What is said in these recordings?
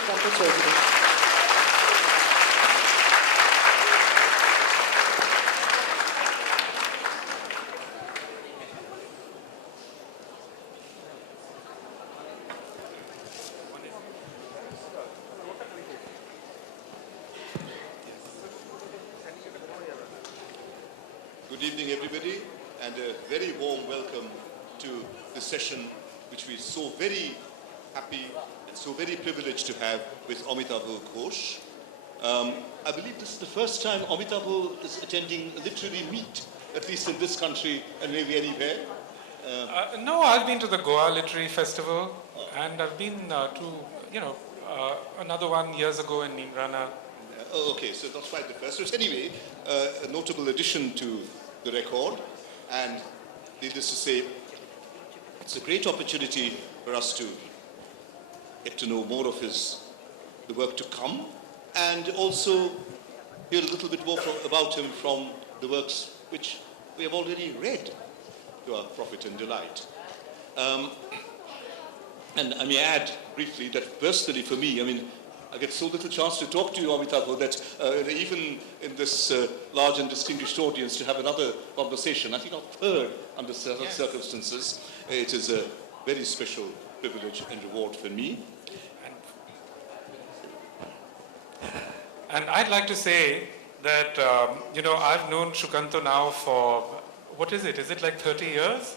Sukanta Chaudhuri. Good evening, everybody, and a very warm welcome to this session, which we're so very happy and so very privileged to have with Amitav Ghosh. I believe this is the first time Amitav is attending a literary meet, at least in this country and maybe anywhere. No, I've been to the Goa Literary Festival, and I've been to, another one years ago in Nimrana. Okay, so not quite the first. So anyway, a notable addition to the record, and needless to say, it's a great opportunity for us to get to know more of the work to come, and also hear a little bit more about him from the works which we have already read to our profit and delight. And I may add briefly that personally for me, I get so little chance to talk to you, Amitav, that even in this large and distinguished audience to have another conversation, I think our third under certain circumstances, it is a very special privilege and reward for me. And I'd like to say that, I've known Sukanta now for, what is it? Is it like 30 years?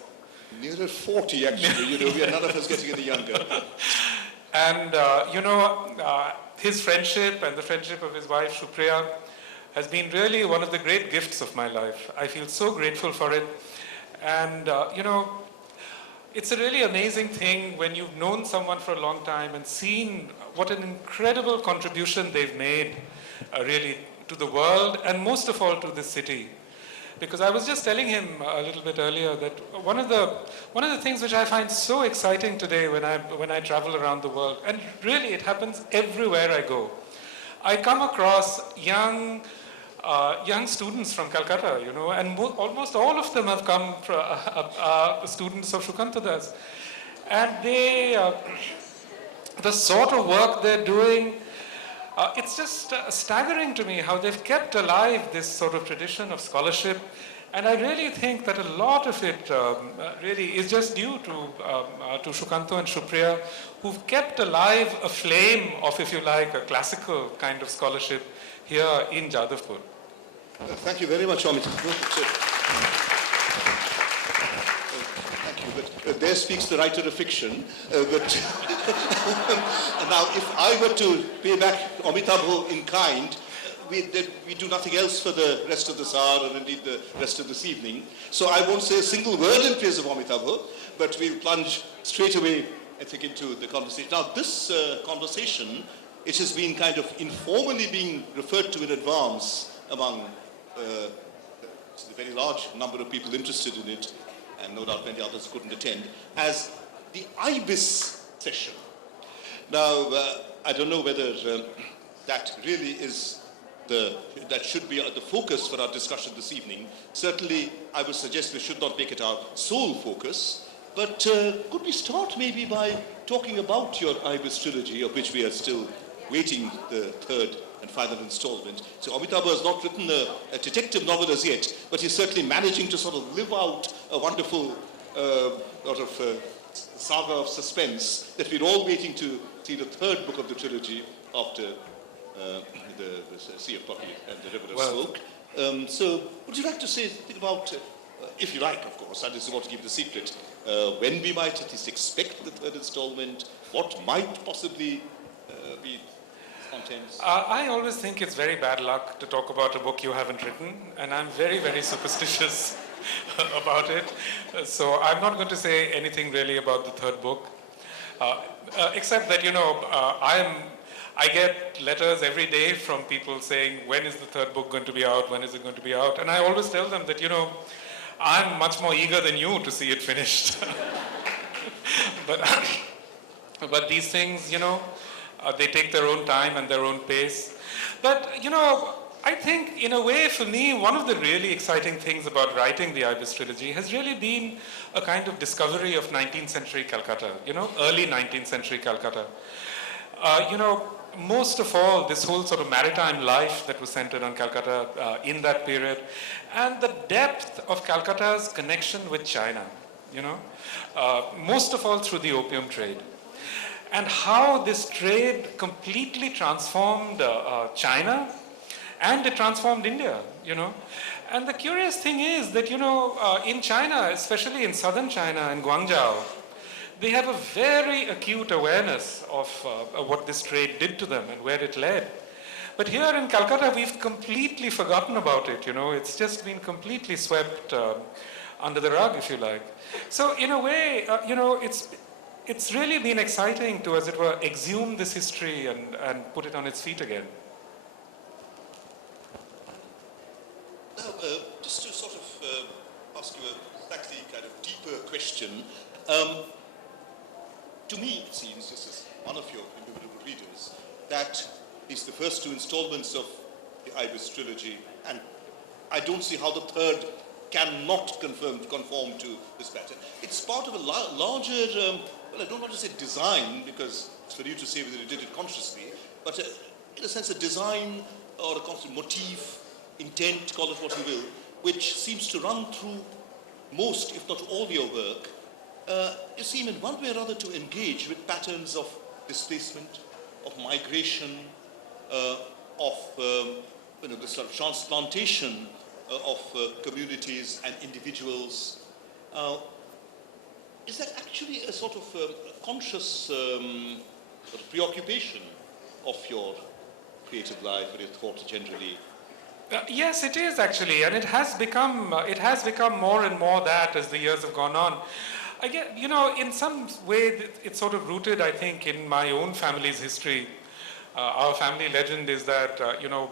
Nearer 40, actually. We are none of us getting any younger. And, his friendship and the friendship of his wife, Shupriya, has been really one of the great gifts of my life. I feel so grateful for it. And, it's a really amazing thing when you've known someone for a long time and seen what an incredible contribution they've made, really, to the world and most of all to this city. Because I was just telling him a little bit earlier that one of the things which I find so exciting today when I travel around the world, and really it happens everywhere I go, I come across young students from Calcutta, and almost all of them have come from students of Shukantadas, and the sort of work they're doing. It's just staggering to me how they've kept alive this sort of tradition of scholarship, and I really think that a lot of it really is just due to Sukanta and Shupriya, who've kept alive a flame of, if you like, a classical kind of scholarship here in Jadavpur. Thank you very much, Amit. But there speaks the writer of fiction. But now, if I were to pay back Amitav in kind, we do nothing else for the rest of this hour, or indeed the rest of this evening. So I won't say a single word in praise of Amitav, but we'll plunge straight away, I think, into the conversation. Now, this conversation, it has been kind of informally being referred to in advance among the very large number of people interested in it, and no doubt many others couldn't attend, as the Ibis session. Now, I don't know whether that really is that should be the focus for our discussion this evening. Certainly, I would suggest we should not make it our sole focus, but could we start maybe by talking about your Ibis trilogy, of which we are still waiting the third and final installment. So Amitav has not written a detective novel as yet, but he's certainly managing to sort of live out a wonderful saga of suspense that we're all waiting to see the third book of the trilogy after the Sea of Poppy and the River of Smoke. So would you like to say something about, if you like, of course, I just want to keep the secret, when we might at least expect the third installment, what might possibly be contents? I always think it's very bad luck to talk about a book you haven't written, and I'm very, very superstitious about it. So I'm not going to say anything really about the third book, except that, I get letters every day from people saying, when is the third book going to be out? When is it going to be out? And I always tell them that, I'm much more eager than you to see it finished. But these things, they take their own time and their own pace. But, I think, in a way, for me, one of the really exciting things about writing the Ibis trilogy has really been a kind of discovery of 19th century Calcutta, early 19th century Calcutta. You know, most of all, this whole sort of maritime life that was centered on Calcutta in that period, and the depth of Calcutta's connection with China, you know, most of all through the opium trade. And how this trade completely transformed China, and it transformed India, you know. And the curious thing is that, you know, in China, especially in southern China and Guangzhou, they have a very acute awareness of what this trade did to them and where it led. But here in Calcutta, we've completely forgotten about it, you know. It's just been completely swept under the rug, if you like. So in a way, you know, it's really been exciting to, as it were, exhume this history and put it on its feet again. Now, just to sort of ask you a slightly kind of deeper question, to me it seems, just as one of your individual readers, that these the first two installments of the Ibis trilogy, and I don't see how the third cannot conform to this pattern. It's part of a larger, well, I don't want to say design, because it's for you to say whether you did it consciously, but in a sense a design or a constant motif, intent, call it what you will, which seems to run through most, if not all your work. You seem in one way or other to engage with patterns of displacement, of migration, of you know, the sort of transplantation of communities and individuals. Is that actually a sort of conscious sort of preoccupation of your creative life or your thought generally? Yes, it is actually, and it has become more and more that as the years have gone on. I get, you know, in some way, it's sort of rooted, I think, in my own family's history. Our family legend is that, you know,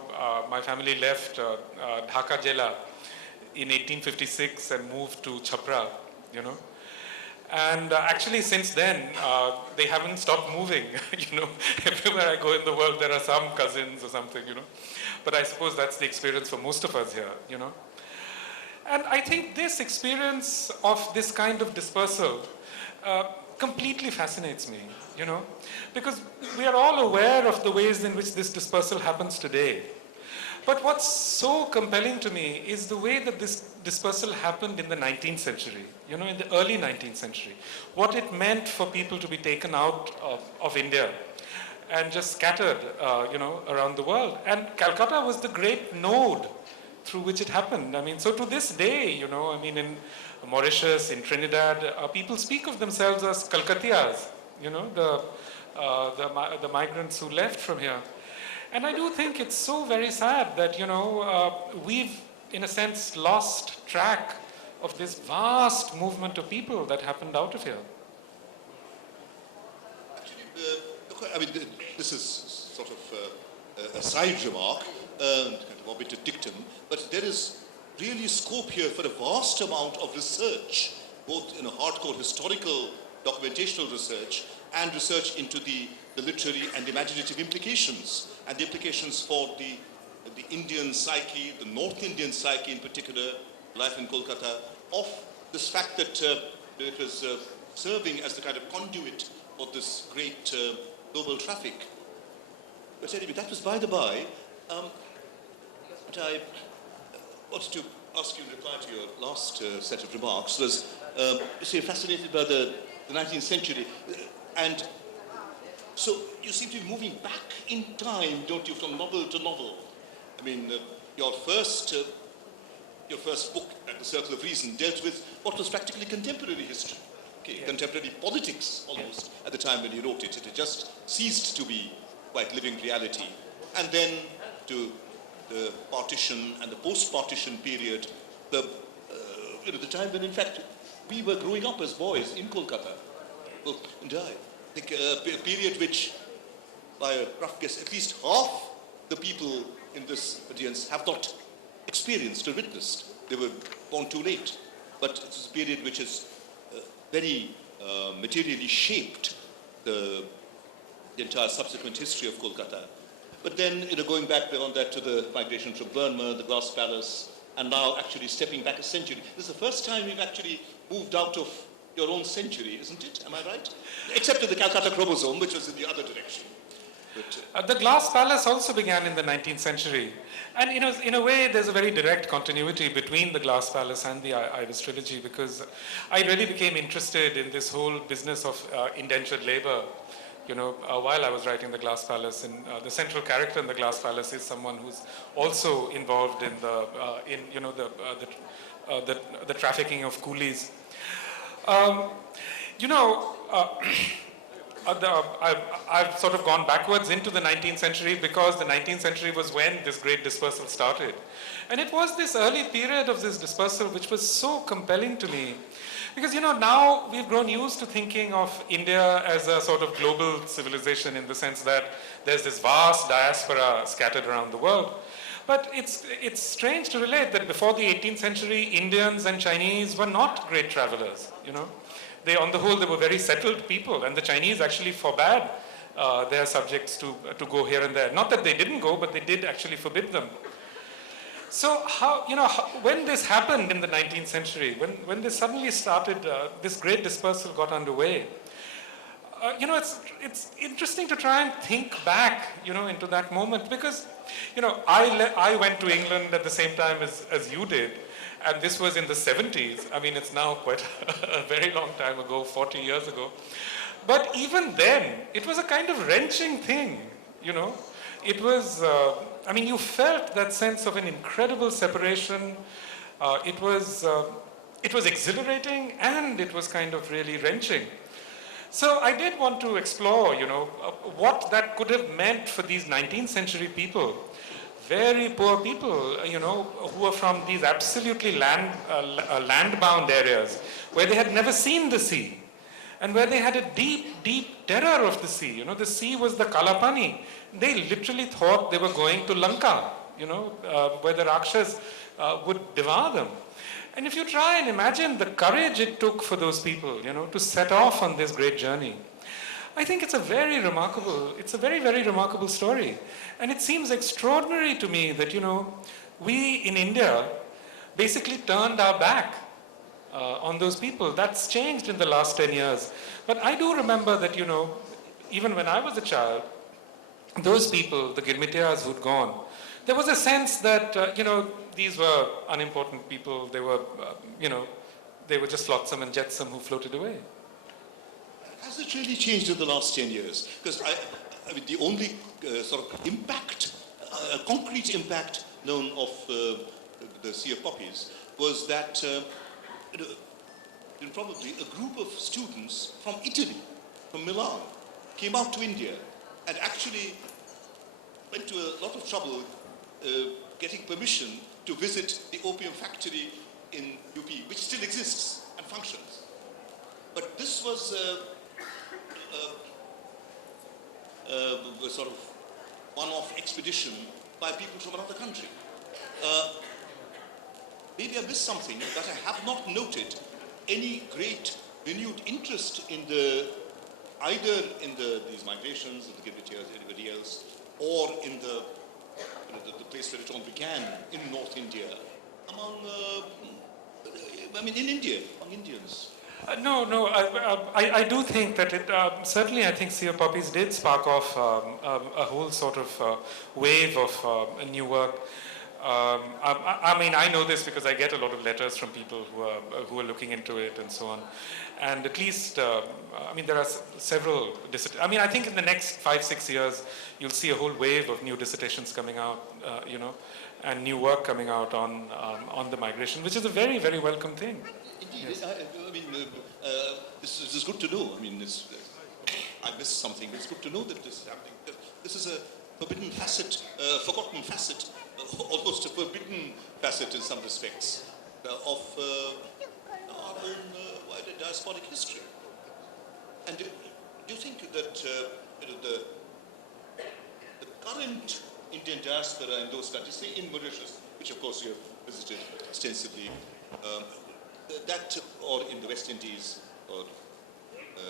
my family left Dhaka Jela in 1856 and moved to Chhapra, you know. And actually, since then, they haven't stopped moving. You know, everywhere I go in the world, there are some cousins or something, you know. But I suppose that's the experience for most of us here, you know. And I think this experience of this kind of dispersal completely fascinates me, you know, because we are all aware of the ways in which this dispersal happens today. But what's so compelling to me is the way that this dispersal happened in the 19th century, you know, in the early 19th century. What it meant for people to be taken out of India and just scattered, you know, around the world. And Calcutta was the great node through which it happened. I mean, so to this day, you know, I mean, in Mauritius, in Trinidad, people speak of themselves as Calcuttias, you know, the migrants who left from here. And I do think it's so very sad that, you know, we've, in a sense, lost track of this vast movement of people that happened out of here. Actually, I mean, this is sort of a side remark, kind of omitted dictum, but there is really scope here for a vast amount of research, both in a hardcore historical documentational research and research into the literary and imaginative implications, and the implications for the Indian psyche, the North Indian psyche in particular, life in Kolkata, of this fact that it was serving as the kind of conduit for this great global traffic. But anyway, that was by the by. What I wanted to ask you in reply to your last set of remarks was, you say, fascinated by the 19th century, and so you seem to be moving back in time, don't you, from novel to novel? I mean, your first book, at the Circle of Reason, dealt with what was practically contemporary history, okay, yeah, contemporary politics almost, yeah, at the time when you wrote it. It had just ceased to be quite living reality. And then to the partition and the post-partition period, the time when, in fact, we were growing up as boys in Kolkata. Well, and I think a period which, by a rough guess, at least half the people in this audience have not experienced or witnessed. They were born too late. But it's a period which has very materially shaped the entire subsequent history of Kolkata. But then, going back beyond that to the migration from Burma, the Glass Palace, and now actually stepping back a century. This is the first time we've actually moved out of your own century, isn't it? Am I right? Except for the Calcutta chromosome, which was in the other direction. But, The Glass Palace also began in the 19th century. And in a way, there's a very direct continuity between the Glass Palace and the Ibis trilogy, because I really became interested in this whole business of indentured labor, while I was writing the Glass Palace. And the central character in the Glass Palace is someone who's also involved in the trafficking of coolies. You know, I've sort of gone backwards into the 19th century because the 19th century was when this great dispersal started. And it was this early period of this dispersal which was so compelling to me. Because, now we've grown used to thinking of India as a sort of global civilization in the sense that there's this vast diaspora scattered around the world. But it's strange to relate that before the 18th century, Indians and Chinese were not great travelers, On the whole, they were very settled people, and the Chinese actually forbade their subjects to go here and there. Not that they didn't go, but they did actually forbid them. So when this happened in the 19th century, when this suddenly started, this great dispersal got underway, it's interesting to try and think back, into that moment, because, I went to England at the same time as you did. And this was in the 70s. I mean, it's now quite a very long time ago, 40 years ago. But even then, it was a kind of wrenching thing, It was, you felt that sense of an incredible separation. It was exhilarating, and it was kind of really wrenching. So I did want to explore, what that could have meant for these 19th century people. Very poor people, who are from these absolutely land-bound areas where they had never seen the sea and where they had a deep, deep terror of the sea. The sea was the Kalapani. They literally thought they were going to Lanka, where the Rakshas would devour them. And if you try and imagine the courage it took for those people, to set off on this great journey, I think it's a very, very remarkable story. And it seems extraordinary to me that, we in India basically turned our back on those people. That's changed in the last 10 years. But I do remember that, even when I was a child, those people, the Girmitiyas who'd gone, there was a sense that, these were unimportant people. They were, they were just flotsam and jetsam who floated away. Has it really changed in the last 10 years? Because the only sort of impact, concrete impact known of the Sea of Poppies was that probably a group of students from Italy, from Milan, came out to India and actually went to a lot of trouble getting permission to visit the opium factory in UP, which still exists and functions. But this was a sort of one-off expedition by people from another country. Maybe I missed something, but I have not noted any great renewed interest in either in these migrations, in the Gilbertiers, anybody else, or in the place where it all began in North India, in India, among Indians. No, I do think that certainly I think Sea of Poppies did spark off a whole sort of wave of new work. I know this because I get a lot of letters from people who are looking into it and so on. And at least, there are several, I think in the next 5-6 years, you'll see a whole wave of new dissertations coming out, and new work coming out on the migration, which is a very, very welcome thing. Indeed, yes. This is good to know. I missed something. It's good to know that this is happening. This is a forbidden facet, forgotten facet, almost a forbidden facet in some respects of our own wider diasporic history. And do you think that the current Indian diaspora in those countries, say in Mauritius, which of course you have visited extensively, that or in the West Indies or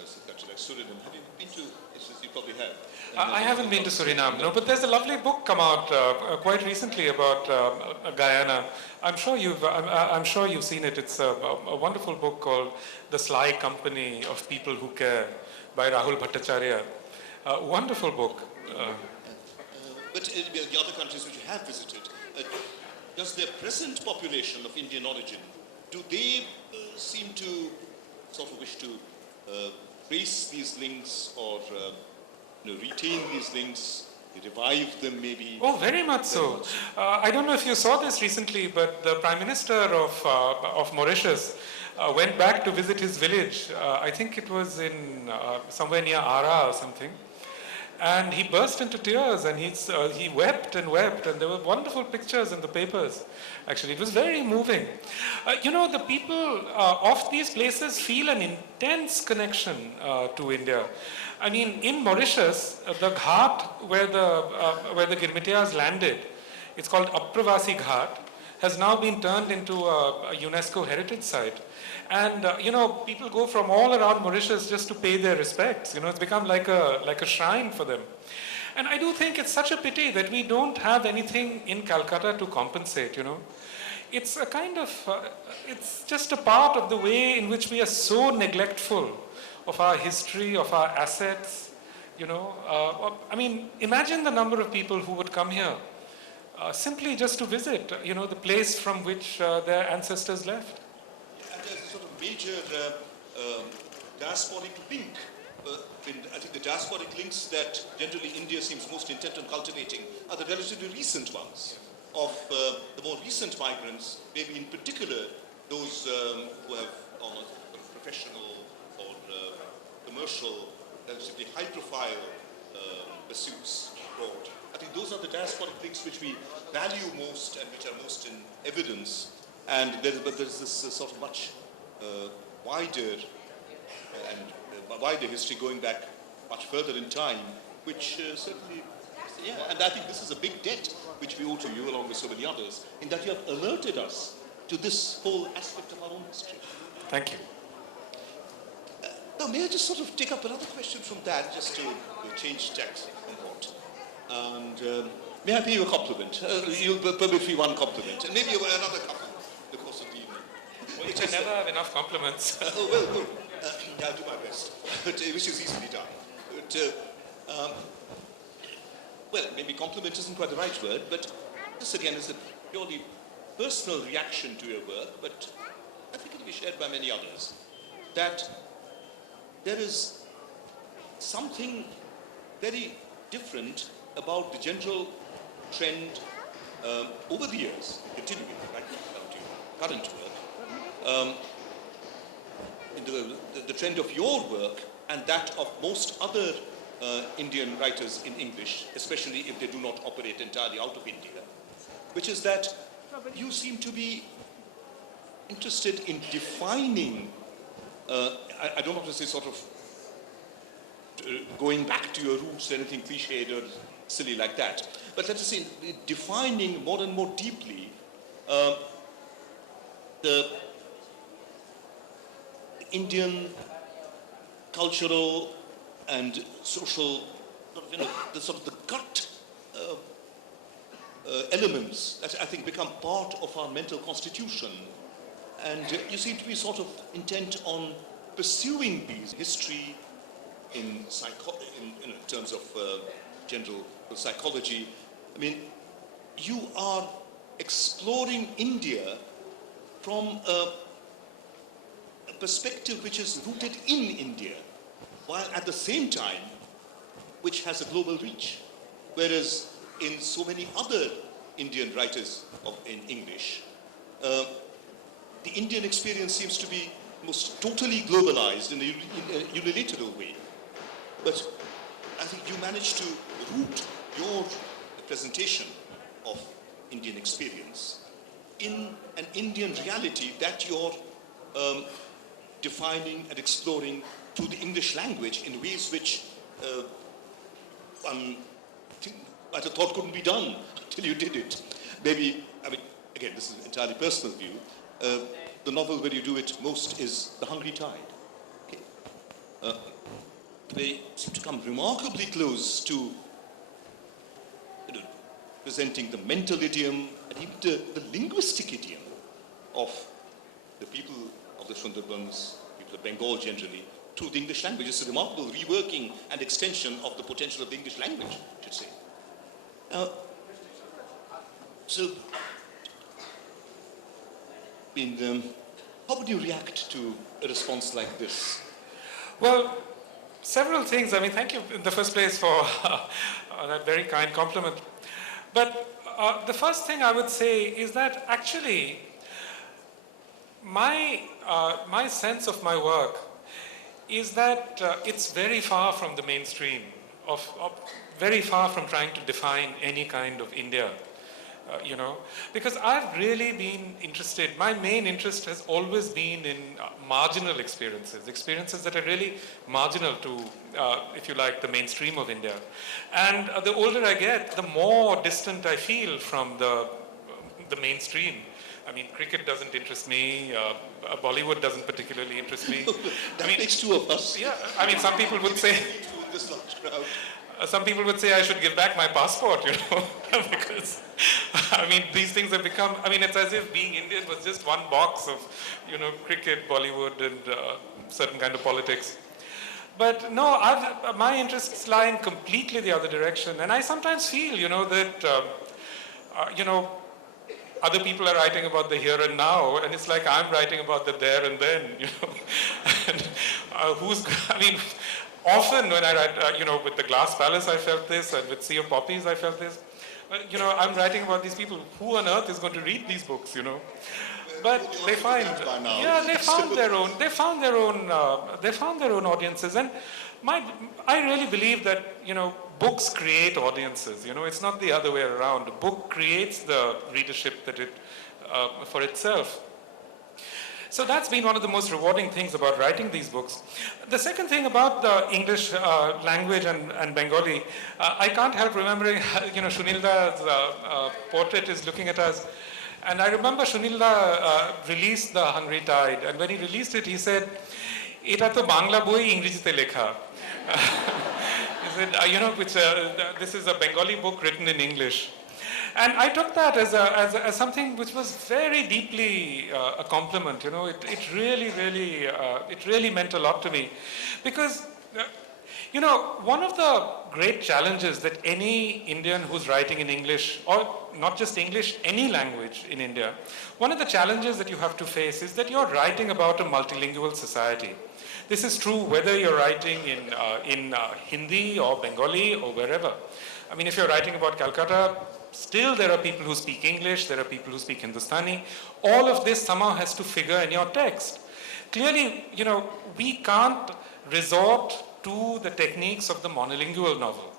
some country like Suriname, have you been to? You probably have. I haven't been to Suriname, no, but there's a lovely book come out quite recently about Guyana. I'm sure you've seen it. It's a wonderful book called The Sly Company of People Who Care by Rahul Bhattacharya. Wonderful book. But the other countries which you have visited, does their present population of Indian origin, do they seem to sort of wish to trace these links or retain these links, revive them maybe? Oh, very much so. I don't know if you saw this recently, but the Prime Minister of Mauritius went back to visit his village. I think it was in somewhere near Ara or something. And he burst into tears and he wept and wept, and there were wonderful pictures in the papers. Actually, it was very moving. The people of these places feel an intense connection to India. I mean, in Mauritius, the ghat where the Girmitiyas landed, it's called Apravasi Ghat, has now been turned into a UNESCO heritage site. And people go from all around Mauritius just to pay their respects. It's become like a shrine for them. And I do think it's such a pity that we don't have anything in Calcutta to compensate. It's a kind of, it's just a part of the way in which we are so neglectful of our history, of our assets. I mean, imagine the number of people who would come here simply just to visit, the place from which their ancestors left. And there's a sort of major diasporic link. I think the diasporic links that generally India seems most intent on cultivating are the relatively recent ones of the more recent migrants, maybe in particular those who have on a professional or commercial, relatively high-profile pursuits abroad. I think those are the diasporic links which we value most and which are most in evidence. And but there's this sort of much wider history going back much further in time, which certainly, and I think this is a big debt which we owe to you along with so many others, in that you have alerted us to this whole aspect of our own history. Thank you. Now, may I just sort of take up another question from that, just to change tack somewhat? And may I pay you a compliment? You'll permit me one compliment, and maybe another couple in the course of the evening. Well, you can never have enough compliments. Oh, well, good. I'll do my best, which is easily done. But, well, maybe compliment isn't quite the right word, but this again is a purely personal reaction to your work, but I think it will be shared by many others, that there is something very different about the general trend over the years, continuing right now to current work, in the trend of your work and that of most other Indian writers in English, especially if they do not operate entirely out of India, which is that you seem to be interested in defining, I don't want to say sort of going back to your roots, anything cliched or silly like that, but let us say defining more and more deeply the Indian cultural and social, the sort of the gut elements that I think become part of our mental constitution. And you seem to be sort of intent on pursuing these history in terms of general psychology. I mean, you are exploring India from a perspective which is rooted in India, while at the same time, which has a global reach. Whereas in so many other Indian writers in English, the Indian experience seems to be most totally globalized in a unilateral way. But I think you managed to root your presentation of Indian experience in an Indian reality that you're defining and exploring through the English language in ways which I thought couldn't be done until you did it. Maybe, I mean, again, this is an entirely personal view. The novel where you do it most is The Hungry Tide. Okay. They seem to come remarkably close to presenting the mental idiom and even the linguistic idiom of the people of the Sundarbans, people of Bengal generally, through the English language. It's a remarkable reworking and extension of the potential of the English language, I should say. So, how would you react to a response like this? Well, several things. I mean, thank you in the first place for that very kind compliment. But the first thing I would say is that actually my sense of my work is that it's very far from the mainstream, very far from trying to define any kind of India. Because I've really been interested, my main interest has always been in marginal experiences that are really marginal to, if you like, the mainstream of India. And the older I get, the more distant I feel from the mainstream. I mean, cricket doesn't interest me, Bollywood doesn't particularly interest me. That makes two of us. Yeah, I mean, some people would say... this large crowd. Some people would say I should give back my passport, because, I mean, these things have become, I mean, it's as if being Indian was just one box of, cricket, Bollywood, and certain kind of politics. But no, my interests lie in completely the other direction. And I sometimes feel, that, other people are writing about the here and now, and it's like I'm writing about the there and then, and often when I write, with the Glass Palace I felt this, and with Sea of Poppies I felt this. But, I'm writing about these people. Who on earth is going to read these books, But they find, they found their own audiences. And I really believe that, books create audiences. It's not the other way around. A book creates the readership that for itself. So that's been one of the most rewarding things about writing these books. The second thing about the English language and Bengali, I can't help remembering, Shunilda's portrait is looking at us. And I remember Shunilda released The Hungry Tide. And when he released it, he said, "Eta to Bangla boi Ingrijite lekha." He said, this is a Bengali book written in English. And I took that as something which was very deeply a compliment. It really meant a lot to me, because one of the great challenges that any Indian who's writing in English, or not just English, any language in India, one of the challenges that you have to face is that you're writing about a multilingual society. This is true whether you're writing in Hindi or Bengali or wherever. I mean, if you're writing about Calcutta, still there are people who speak English, there are people who speak Hindustani. All of this somehow has to figure in your text. Clearly, we can't resort to the techniques of the monolingual novel.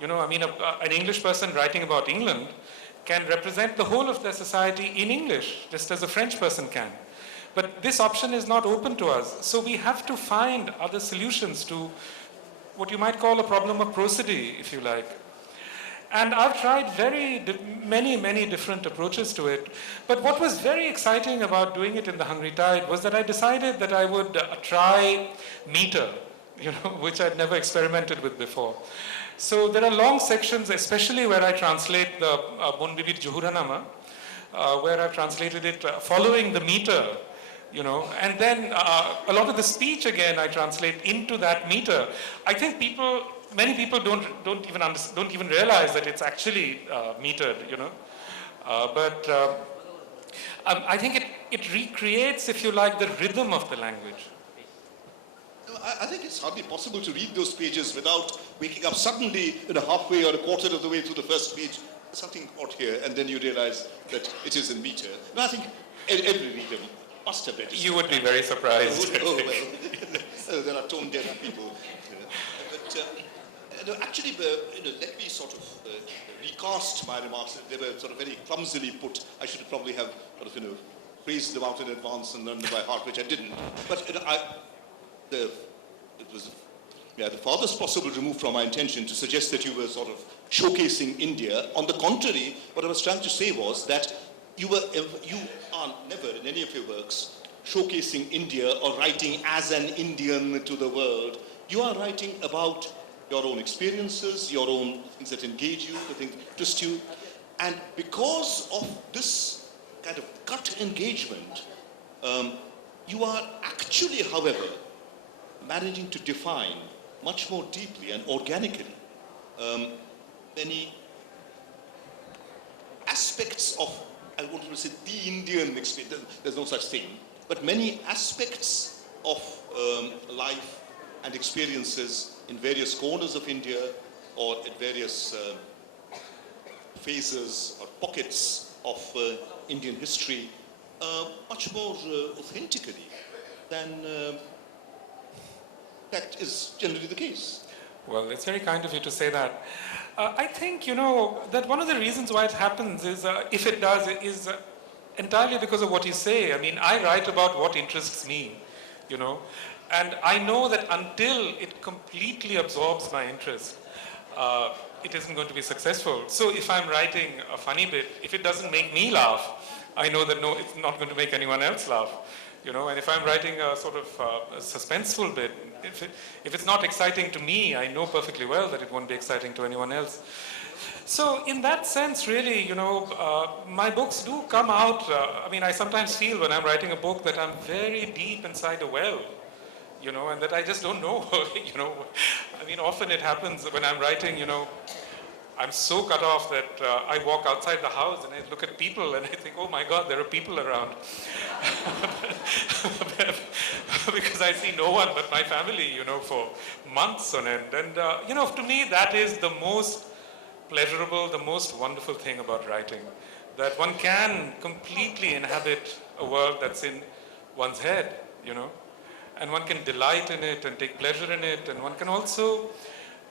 An English person writing about England can represent the whole of their society in English, just as a French person can. But this option is not open to us. So we have to find other solutions to what you might call a problem of prosody, if you like. And I've tried many different approaches to it. But what was very exciting about doing it in The Hungry Tide was that I decided that I would try meter, which I'd never experimented with before. So there are long sections, especially where I translate the Bon Bibir Juhuranama, where I've translated it following the meter, and then a lot of the speech again I translate into that meter. I think many people don't even realize that it's actually metered, but I think it recreates, if you like, the rhythm of the language. I think it's hardly possible to read those pages without waking up suddenly halfway or a quarter of the way through the first page, something odd here, and then you realize that it is in meter. No, I think every reader must have registered. You would be very surprised. Oh well, there are tone-deaf people. But actually, let me sort of recast my remarks. They were sort of very clumsily put. I should probably have sort of phrased them out in advance and learned them by heart, which I didn't. But it was the farthest possible remove from my intention to suggest that you were sort of showcasing India. On the contrary, what I was trying to say was that you are never in any of your works showcasing India or writing as an Indian to the world. You are writing about your own experiences, your own things that engage you, the things that interest you. And because of this kind of gut engagement, you are actually, however, managing to define much more deeply and organically many aspects of, I want to say, the Indian experience. There's no such thing, but many aspects of life and experiences in various corners of India or at various phases or pockets of Indian history much more authentically than that is generally the case. Well, it's very kind of you to say that. I think, that one of the reasons why it happens is, if it does, is entirely because of what you say. I mean, I write about what interests me, and I know that until it completely absorbs my interest, it isn't going to be successful. So if I'm writing a funny bit, if it doesn't make me laugh, I know that no, it's not going to make anyone else laugh. And if I'm writing a sort of a suspenseful bit, if it's not exciting to me, I know perfectly well that it won't be exciting to anyone else. So in that sense, really, my books do come out. I sometimes feel when I'm writing a book that I'm very deep inside a well, and that I just don't know, often it happens when I'm writing, I'm so cut off that I walk outside the house and I look at people and I think, oh my God, there are people around. Because I see no one but my family, for months on end. And, to me, that is the most pleasurable, the most wonderful thing about writing. That one can completely inhabit a world that's in one's head, and one can delight in it and take pleasure in it, and one can also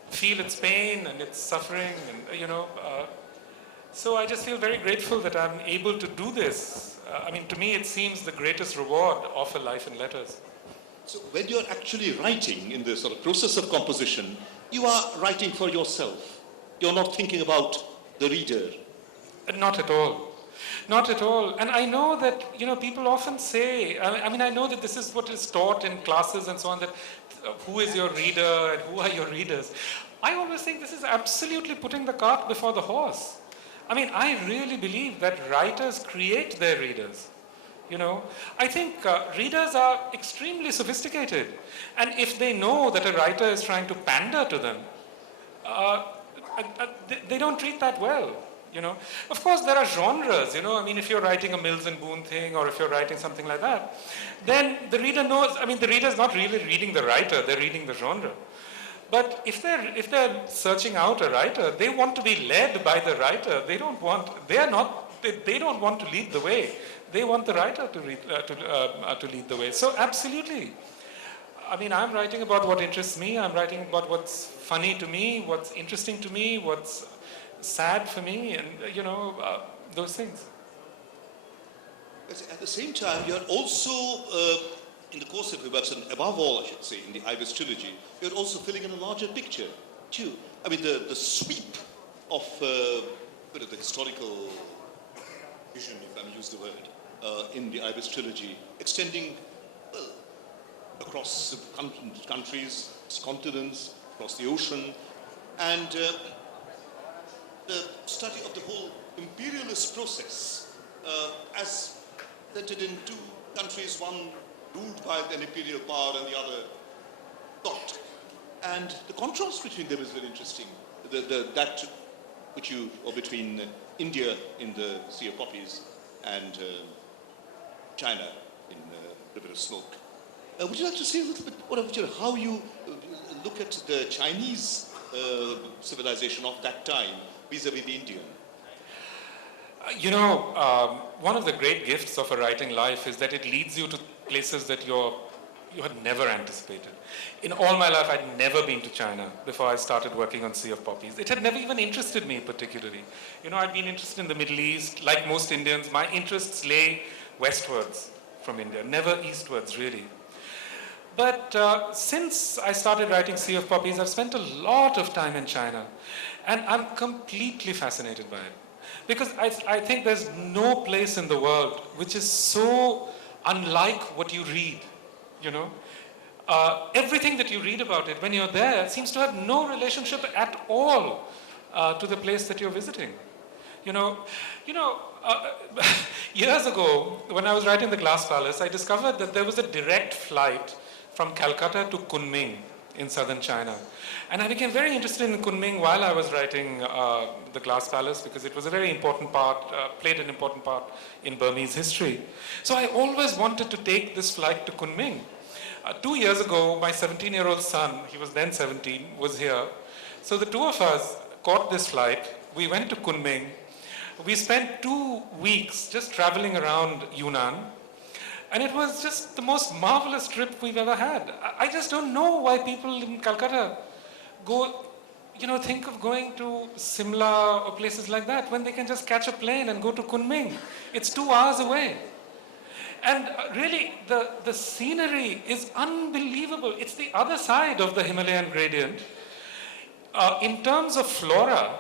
feel its pain and its suffering, and so I just feel very grateful that I'm able to do this. To me, it seems the greatest reward of a life in letters. So when you're actually writing in the sort of process of composition, you are writing for yourself. You're not thinking about the reader. Not at all. Not at all. And I know that, people often say, I know that this is what is taught in classes and so on, that who is your reader and who are your readers. I always think this is absolutely putting the cart before the horse. I really believe that writers create their readers. I think readers are extremely sophisticated. And if they know that a writer is trying to pander to them, they don't treat that well. Of course, there are genres, if you're writing a Mills and Boon thing, or if you're writing something like that, then the reader knows, the reader's not really reading the writer, they're reading the genre. But if they're searching out a writer, they want to be led by the writer. They don't want to lead the way. They want the writer to lead the way. So absolutely. I'm writing about what interests me. I'm writing about what's funny to me, what's interesting to me, what's sad for me, and those things. At the same time, you're also, in the course of your works, and above all, I should say, in the Ibis trilogy, you're also filling in a larger picture, too. The sweep of the historical vision, if I may use the word, in the Ibis trilogy, extending across countries, continents, across the ocean, and the study of the whole imperialist process as centered in two countries, one ruled by an imperial power and the other not. And the contrast between them is very interesting. That which between India in the Sea of Poppies and China in River of Smoke. Would you like to say a little bit more about how you look at the Chinese civilization of that time vis-a-vis the Indian? One of the great gifts of a writing life is that it leads you to places that you had never anticipated. In all my life, I'd never been to China before I started working on Sea of Poppies. It had never even interested me particularly. I'd been interested in the Middle East. Like most Indians, my interests lay westwards from India, never eastwards really. But since I started writing Sea of Poppies, I've spent a lot of time in China. And I'm completely fascinated by it. Because I think there's no place in the world which is so unlike what you read, Everything that you read about it when you're there seems to have no relationship at all to the place that you're visiting. Years ago, when I was writing The Glass Palace, I discovered that there was a direct flight from Calcutta to Kunming in southern China. And I became very interested in Kunming while I was writing The Glass Palace, because it was a very important part, played an important part in Burmese history. So I always wanted to take this flight to Kunming. 2 years ago, my 17-year-old son, he was then 17, was here. So the two of us caught this flight. We went to Kunming. We spent 2 weeks just traveling around Yunnan. And it was just the most marvelous trip we've ever had. I just don't know why people in Calcutta go, think of going to Simla or places like that when they can just catch a plane and go to Kunming. It's 2 hours away. And really, the scenery is unbelievable. It's the other side of the Himalayan gradient. In terms of flora,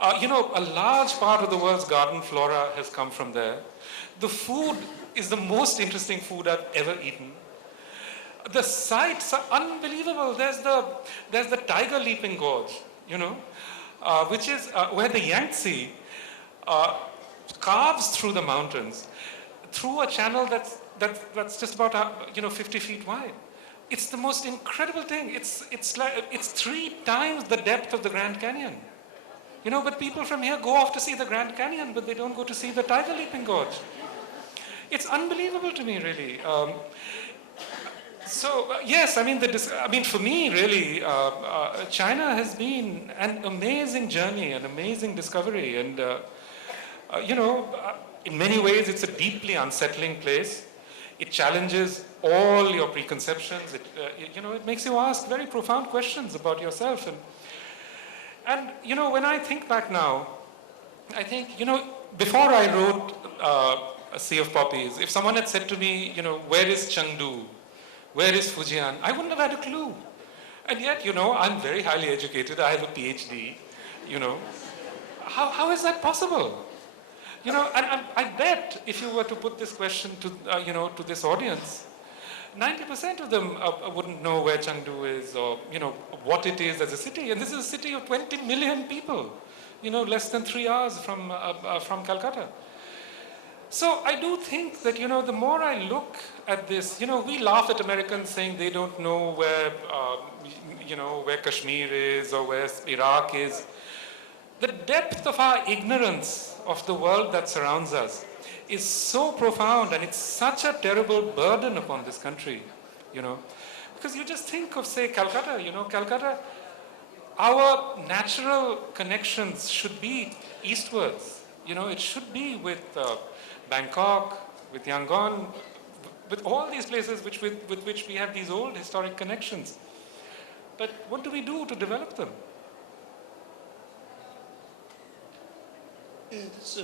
a large part of the world's garden flora has come from there. The food is the most interesting food I've ever eaten. The sights are unbelievable. There's the tiger leaping gorge, which is where the Yangtze carves through the mountains, through a channel that's just about 50 feet wide. It's the most incredible thing. It's 3 times the depth of the Grand Canyon. But people from here go off to see the Grand Canyon, but they don't go to see the Tiger Leaping Gorge. It's unbelievable to me, really. Yes, for me, really, China has been an amazing journey, an amazing discovery, and in many ways, it's a deeply unsettling place. It challenges all your preconceptions. It makes you ask very profound questions about yourself. And when I think back now, I think, before I wrote A Sea of Poppies, if someone had said to me, where is Chengdu? Where is Fujian? I wouldn't have had a clue. And yet, I'm very highly educated. I have a PhD, How is that possible? And I bet if you were to put this question to, to this audience, 90% of them wouldn't know where Chengdu is or, what it is as a city. And this is a city of 20 million people, less than 3 hours from Calcutta. So I do think that, the more I look at this, we laugh at Americans saying they don't know where, where Kashmir is or where Iraq is. The depth of our ignorance of the world that surrounds us is so profound, and it's such a terrible burden upon this country, Because you just think of, say, Calcutta, Calcutta, our natural connections should be eastwards. It should be with Bangkok, with Yangon, with all these places with which we have these old historic connections. But what do we do to develop them? Yeah, that's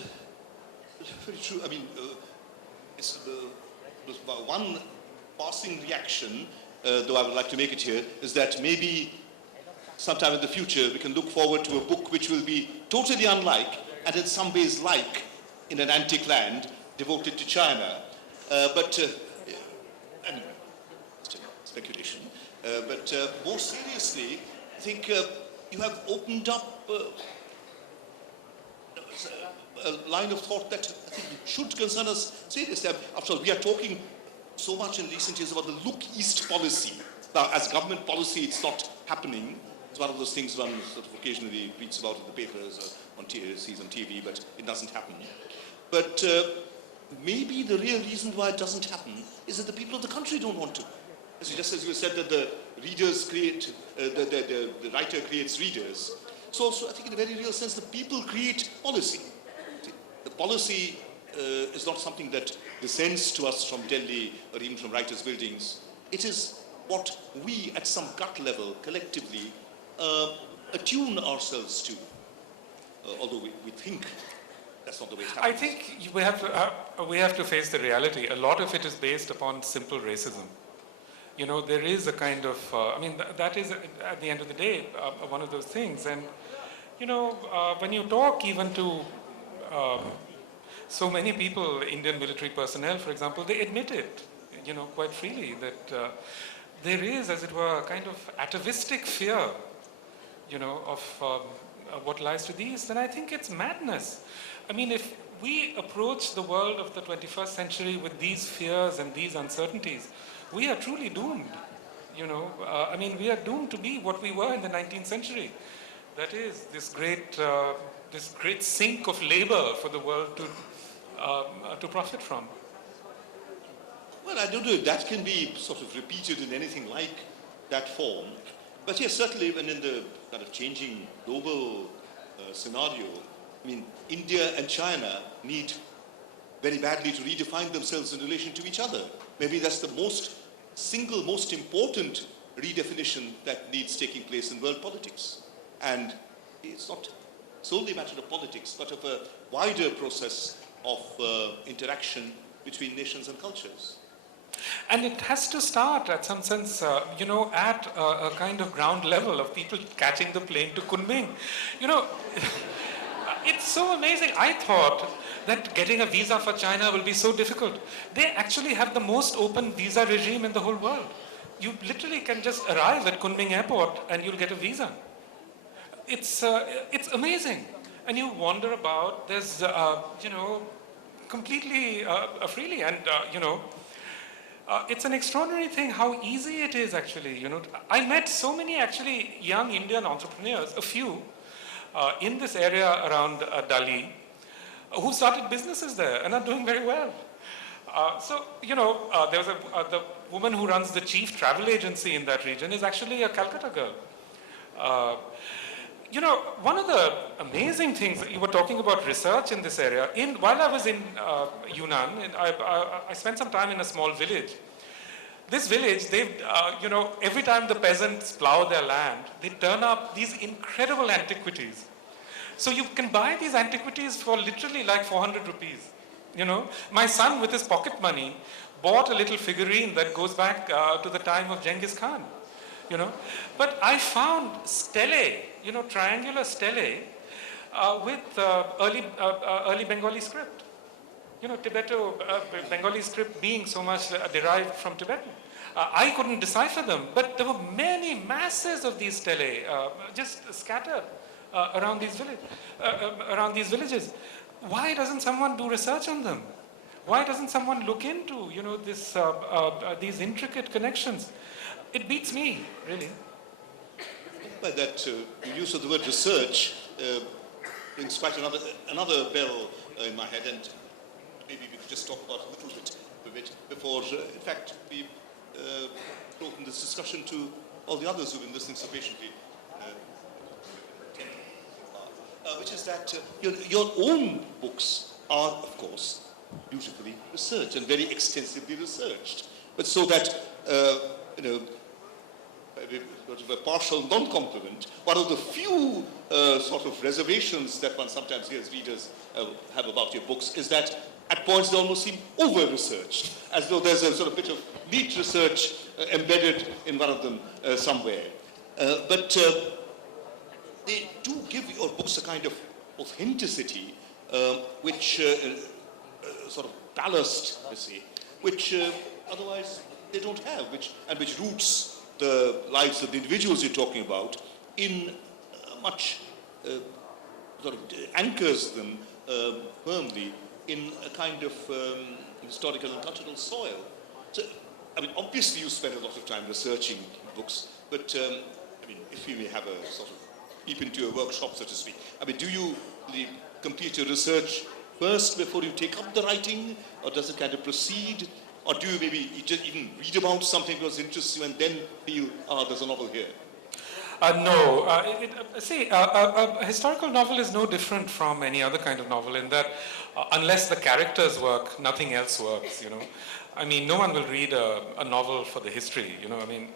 very true. It's one passing reaction, though I would like to make it here, is that maybe sometime in the future we can look forward to a book which will be totally unlike and in some ways like in an antique land devoted to China. And speculation. But more seriously, I think you have opened up a line of thought that I think should concern us seriously. After all, we are talking so much in recent years about the look east policy. Now, as government policy, it's not happening. It's one of those things one sort of occasionally reads about in the papers or sees on TV, but it doesn't happen. But maybe the real reason why it doesn't happen is that the people of the country don't want to. Just as you said that the readers create, the writer creates readers. So I think in a very real sense, the people create policy. The policy is not something that descends to us from Delhi or even from writers' buildings. It is what we, at some gut level, collectively, attune ourselves to. Although we think that's not the way it happens. I think we have to face the reality. A lot of it is based upon simple racism. There is a kind of, that is, at the end of the day, one of those things. And, when you talk even to so many people, Indian military personnel, for example, they admit it, quite freely, that there is, as it were, a kind of atavistic fear, of what lies to the east. And I think it's madness. If we approach the world of the 21st century with these fears and these uncertainties, we are truly doomed. I mean, we are doomed to be what we were in the 19th century. That is, this great sink of labor for the world to profit from. Well, I don't know if that can be sort of repeated in anything like that form. But yes, certainly when in the kind of changing global scenario, I mean, India and China need very badly to redefine themselves in relation to each other. Maybe that's the most important redefinition that needs taking place in world politics. And it's not solely a matter of politics, but of a wider process of interaction between nations and cultures. And it has to start at some sense, at a kind of ground level of people catching the plane to Kunming. It's so amazing. I thought that getting a visa for China will be so difficult. They actually have the most open visa regime in the whole world. You literally can just arrive at Kunming airport and you'll get a visa. It's amazing. And you wander about, there's, completely freely. And, it's an extraordinary thing how easy it is actually. I met so many actually young Indian entrepreneurs, a few, in this area around Dali, who started businesses there and are doing very well. There was the woman who runs the chief travel agency in that region is actually a Calcutta girl. One of the amazing things that you were talking about research in this area, while I was in Yunnan, I spent some time in a small village. This village, every time the peasants plow their land, they turn up these incredible antiquities. So you can buy these antiquities for literally like 400 rupees. My son with his pocket money bought a little figurine that goes back to the time of Genghis Khan. But I found stelae, triangular stelae with early Bengali script. Bengali script being so much derived from Tibetan. I couldn't decipher them, but there were many masses of these stelae just scattered around these villages. Why doesn't someone do research on them? Why doesn't someone look into these intricate connections? It beats me, really. By that use of the word research brings quite another bell in my head, and maybe we could just talk about a little bit of it before, in fact, we open this discussion to all the others who've been listening so patiently, which is that your own books are, of course, beautifully researched and very extensively researched, but so that sort of a partial non-compliment, one of the few sort of reservations that one sometimes hears readers have about your books is that at points they almost seem over-researched, as though there's a sort of bit of neat research embedded in one of them somewhere. But they do give your books a kind of authenticity, which sort of ballast, you see, which otherwise they don't have, which roots the lives of the individuals you're talking about in much sort of anchors them firmly in a kind of historical and cultural soil. So, I mean, obviously you spend a lot of time researching books, but I mean, if you may have a sort of peep into your workshop, so to speak, I mean, do you complete your research first before you take up the writing, or does it kind of proceed? Or do you maybe just even read about something that interests you and then feel, there's a novel here? No. A historical novel is no different from any other kind of novel in that unless the characters work, nothing else works, I mean, no one will read a novel for the history, I mean,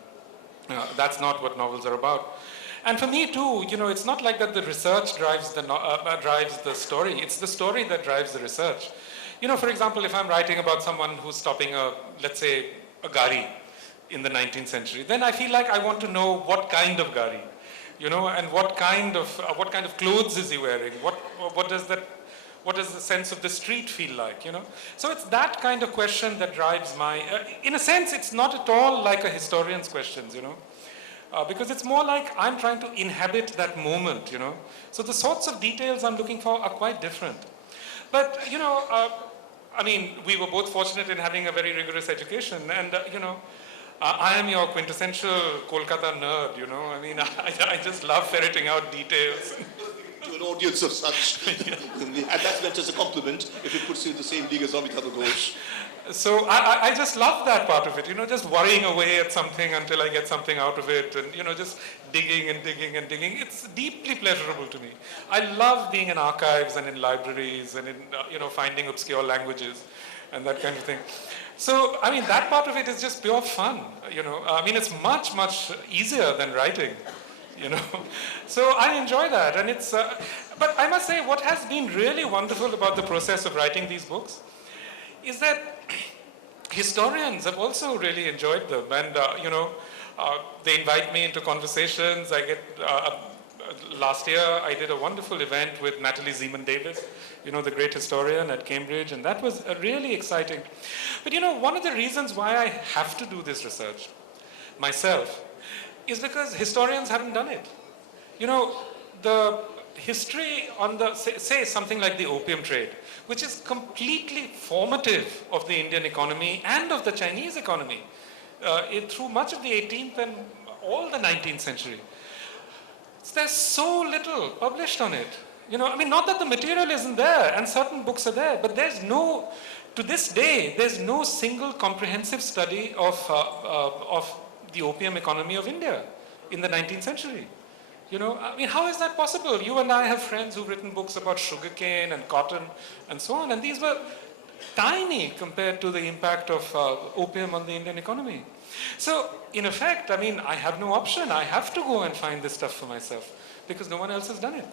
that's not what novels are about. And for me too, it's not like that the research drives the story. It's the story that drives the research. For example, if I'm writing about someone who's stopping let's say, a gari in the 19th century, then I feel like I want to know what kind of gari, and what kind of clothes is he wearing? What does the sense of the street feel like? So it's that kind of question that drives my. In a sense, it's not at all like a historian's questions, because it's more like I'm trying to inhabit that moment, So the sorts of details I'm looking for are quite different. But, I mean, we were both fortunate in having a very rigorous education. And, I am your quintessential Kolkata nerd, you know. I mean, I just love ferreting out details. To an audience of such. And that's meant as a compliment if it puts you in the same league as Amitav Ghosh. So I just love that part of it, you know, just worrying away at something until I get something out of it and, you know, just digging and digging and digging. It's deeply pleasurable to me. I love being in archives and in libraries and in, you know, finding obscure languages and that kind of thing. So, I mean, that part of it is just pure fun, you know. I mean, it's much, much easier than writing, you know. So I enjoy that. And it's, but I must say, what has been really wonderful about the process of writing these books is that historians have also really enjoyed them. And, you know, they invite me into conversations. I get, last year, I did a wonderful event with Natalie Zeman Davis, you know, the great historian at Cambridge, and that was really exciting. But, you know, one of the reasons why I have to do this research myself is because historians haven't done it. You know, the history on the, say something like the opium trade, which is completely formative of the Indian economy and of the Chinese economy through much of the 18th and all the 19th century. There's so little published on it. You know, I mean, not that the material isn't there, and certain books are there, but there's no, to this day, there's no single comprehensive study of the opium economy of India in the 19th century. You know, I mean, how is that possible? You and I have friends who've written books about sugarcane and cotton and so on, and these were tiny compared to the impact of opium on the Indian economy. So, in effect, I mean, I have no option. I have to go and find this stuff for myself because no one else has done it.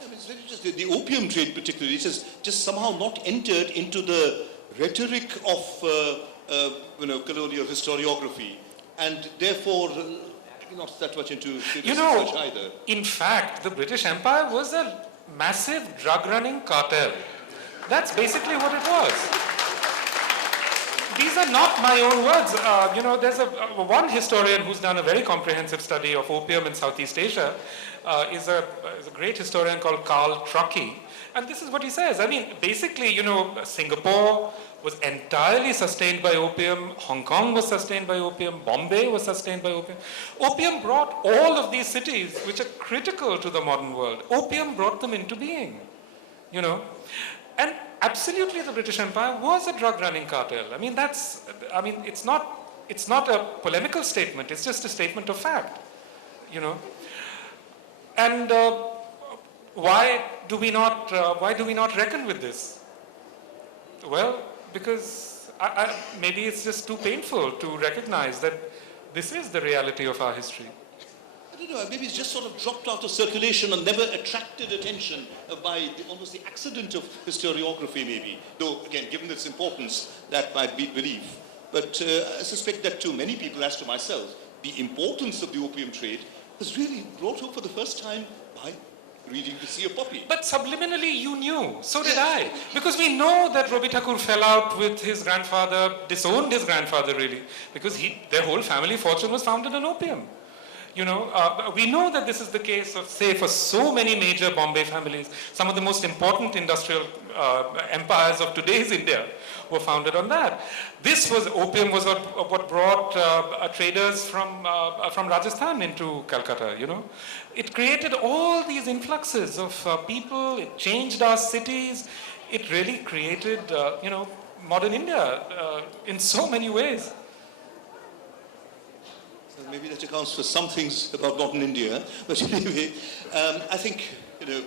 I mean, it's very interesting. The opium trade particularly, it has just somehow not entered into the rhetoric of you know, colonial historiography, and therefore not that much into serious research either. In fact, the British Empire was a massive drug-running cartel. That's basically what it was. These are not my own words. You know, there's one historian who's done a very comprehensive study of opium in Southeast Asia, is a great historian called Carl Truckee. And this is what he says. I mean, basically, you know, Singapore was entirely sustained by opium. Hong Kong was sustained by opium. Bombay was sustained by opium. Opium brought all of these cities, which are critical to the modern world. Opium brought them into being, you know. And absolutely the British Empire was a drug-running cartel. I mean, it's not a polemical statement. It's just a statement of fact, you know. And why do we not reckon with this? Well, because maybe it's just too painful to recognize that this is the reality of our history. I don't know, maybe it's just sort of dropped out of circulation and never attracted attention by almost the accident of historiography maybe. Though, again, given its importance, that might be belief. But I suspect that to many people, as to myself, the importance of the opium trade was really brought home for the first time by reading The Sea of Poppy. But subliminally you knew, so did I. Because we know that Robi Thakur fell out with his grandfather, disowned his grandfather really, because their whole family fortune was founded on opium. You know, we know that this is the case of, say, for so many major Bombay families. Some of the most important industrial empires of today's India were founded on that. Opium was what brought traders from Rajasthan into Calcutta, you know. It created all these influxes of people, it changed our cities, it really created, you know, modern India in so many ways. Maybe that accounts for some things about modern India, but anyway, I think, you know,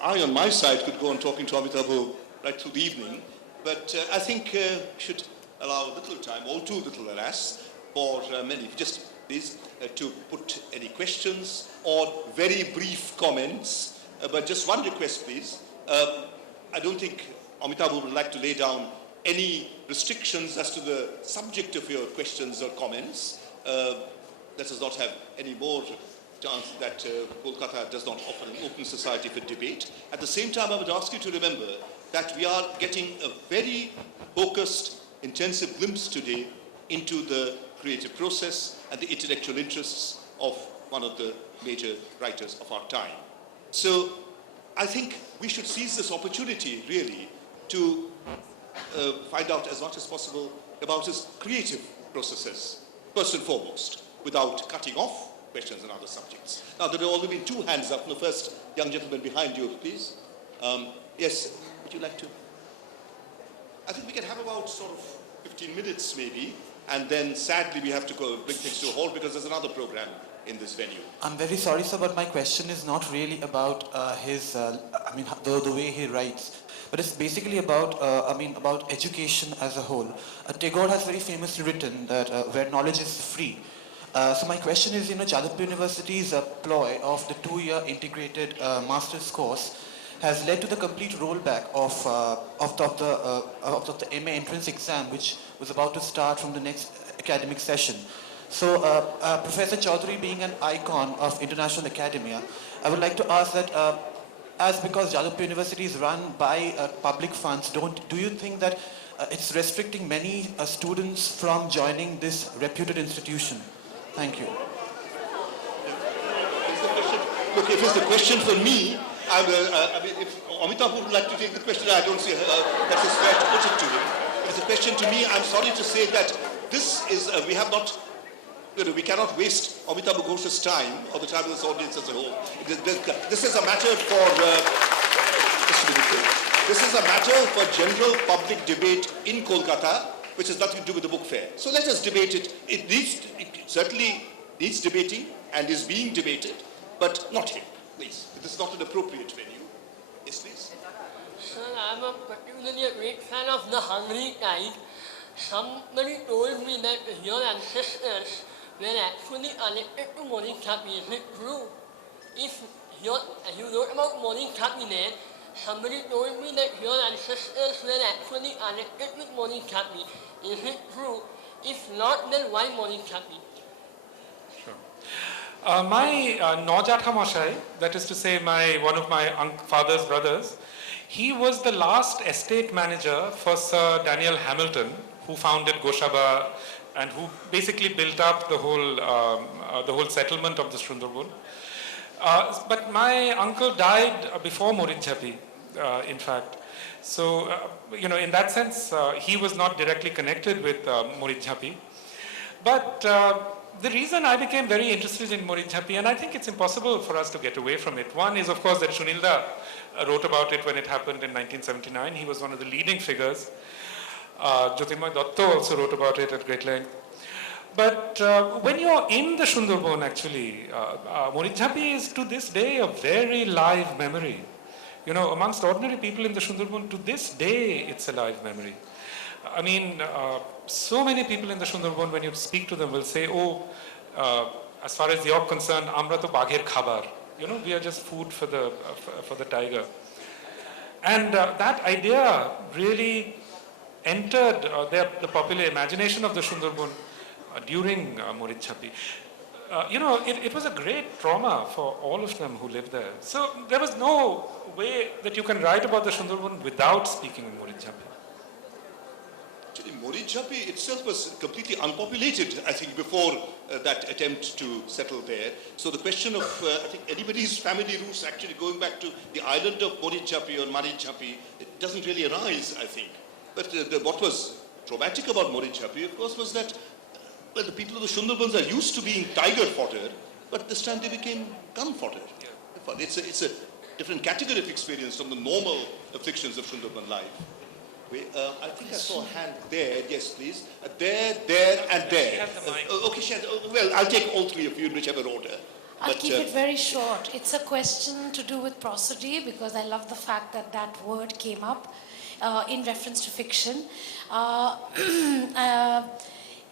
I on my side could go on talking to Amitav right through the evening, but I think we should allow a little time, all too little alas, for many, just please, to put any questions or very brief comments, but just one request please. I don't think Amitav would like to lay down any restrictions as to the subject of your questions or comments. Let us not have any more chance that Kolkata does not offer an open society for debate. At the same time, I would ask you to remember that we are getting a very focused, intensive glimpse today into the creative process and the intellectual interests of one of the major writers of our time. So I think we should seize this opportunity, really, to find out as much as possible about his creative processes, first and foremost, without cutting off questions and other subjects. Now, there have only been two hands up. The first young gentleman behind you, please. Yes, would you like to? I think we can have about sort of 15 minutes maybe, and then sadly we have to go bring things to a halt because there's another program in this venue. I'm very sorry, sir, but my question is not really about the way he writes, but it's basically about, about education as a whole. Tagore has very famously written that where knowledge is free. So my question is, Jadavpur University's ploy of the 2-year integrated master's course has led to the complete rollback of the MA entrance exam, which was about to start from the next academic session. So Professor Chaudhuri, being an icon of international academia, I would like to ask that, because Jadavpur University is run by public funds, do you think that it's restricting many students from joining this reputed institution? Thank you. Look, if it's the question for me, if Amitav would like to take the question, I don't see that it's fair to put it to him. If it's a question to me, I'm sorry to say that this is, we have not, we cannot waste Amitav Ghosh's time or the time of this audience as a whole. This is a matter for, this is a matter for general public debate in Kolkata, which has nothing to do with the book fair. So let us debate it. It certainly needs debating and is being debated, but not here, please. It is not an appropriate venue. Yes, please. Sir, I'm a particularly a great fan of the Hungry Tide. Somebody told me that your ancestors were actually elected to Morinchapi. Is it true? If you wrote about Morinchapi there, somebody told me that your ancestors were actually elected with Morinchapi. Is it true? If not, then why Morinchapi? Sure. My Naujatha Mashai, that is to say one of my father's brothers, he was the last estate manager for Sir Daniel Hamilton, who founded Goshaba and who basically built up the whole settlement of the Sundarban. But my uncle died before Morinchapi, in fact. So, in that sense, he was not directly connected with Morinchapi. But the reason I became very interested in Morinchapi, and I think it's impossible for us to get away from it. One is, of course, that Shunilda wrote about it when it happened in 1979. He was one of the leading figures. Jyotirmoy Datta also wrote about it at great length. But when you're in the Sundarban, actually, Morinchapi is to this day a very live memory. Amongst ordinary people in the Sundarban, to this day, it's a live memory. I mean, so many people in the Sundarban, when you speak to them, will say, as far as you're concerned, amra to bagher khabar. We are just food for the tiger. And that idea really entered the popular imagination of the Sundarban during Morinchapi. It was a great trauma for all of them who lived there. So there was no way that you can write about the Sundarban without speaking of Morinchapi. Actually, Morinchapi itself was completely unpopulated, I think, before that attempt to settle there. So the question of, I think, anybody's family roots actually going back to the island of Morinchapi or Marinchapi, it doesn't really arise, I think. But what was traumatic about Morinchapi, of course, was that the people of the Sundarbans are used to being tiger fodder, but this time they became gun fodder. Yeah. It's a different category of experience from the normal afflictions of Sundarban life. I think I saw a hand there. Yes, please. There, and there. Okay, well, I'll take all three of you in whichever order. I'll keep it very short. It's a question to do with prosody, because I love the fact that that word came up in reference to fiction.